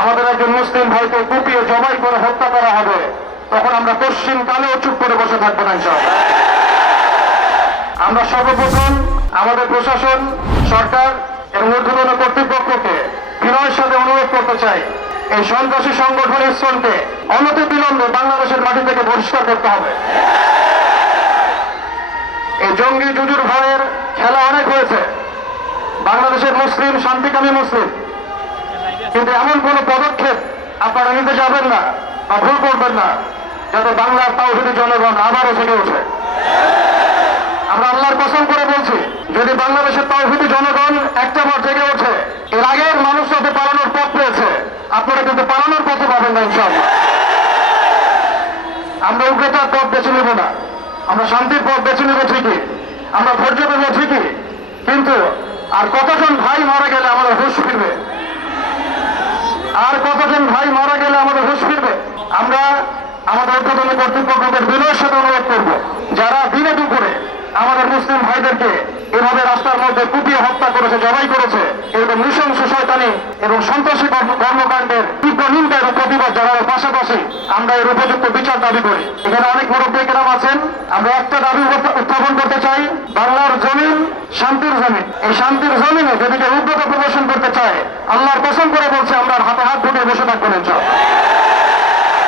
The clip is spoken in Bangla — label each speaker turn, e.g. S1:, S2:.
S1: আমাদের একজন মুসলিম ভাইকে কুপিয়ে জবাই করে হত্যা করা হবে, তখন আমরা পশ্চিম কালেও চুপ করে বসে থাকব না। আমরা সর্বপ্রথম আমাদের প্রশাসন, সরকার এবং ঊর্ধ্বতন কর্তৃপক্ষকে বিনয়ের সাথে অনুরোধ করতে চাই, এই সন্ত্রাসী সংগঠন ইসলামকে অনতি বিলম্বে বাংলাদেশের মাটি থেকে বহিষ্কার করতে হবে এই জঙ্গি জুজুর ভয়ের খেলা অনেক হয়েছে বাংলাদেশের মুসলিম, শান্তিকামী মুসলিম কিন্তু এমন কোন পদক্ষেপ আপনারা নিতে যাবেন না বা ভুল করবেন না যাতে বাংলার তাওহিদি জনগণ আবারও জেগে ওঠে। আমরা আল্লাহর কসম করে বলছি, যদি বাংলাদেশের তাওহিদি জনগণ একটা বার জেগে ওঠে, এর আগের মানুষ যাতে পালানোর পথ পেয়েছে, আপনারা কিন্তু পালানোর পথে পাবেন না ইনশাআল্লাহ। আমরা উগ্রতার পথ বেছে নেব না। আমরা শান্তির পথ বেছে নেব ঠিকই। আমরা ধৈর্য দেবো ঠিকই। কিন্তু আর কতজন উদ্বোধন কর্তৃপক্ষদের বিনয়ের সাথে অনুরোধ করব। যারা দিনে দুপুরে আমাদের মুসলিম ভাইদেরকে এভাবে রাস্তার মধ্যে কুপিয়ে হত্যা করেছে, জবাই করেছে, এরকম নৃশংস শয়তানি এবং সন্ত্রাসী কর্মকাণ্ডের তীব্র নিন্দা এবং প্রতিবাদ জানানোর পাশাপাশি আমরা এর উপযুক্ত বিচার দাবি করি। এখানে অনেক মুরব্বী কেরাম আছেন। আমরা একটা দাবি উত্থাপন করতে চাই, বাংলার জমিন শান্তির জমিন। এই শান্তির জমিনে যদি কেউ উগ্রতা প্রদর্শন করতে চায়, আল্লাহর কসম করে বলছে, আমরা হাতে হাত ধুয়ে বসে থাকব না, ইনশাআল্লাহ।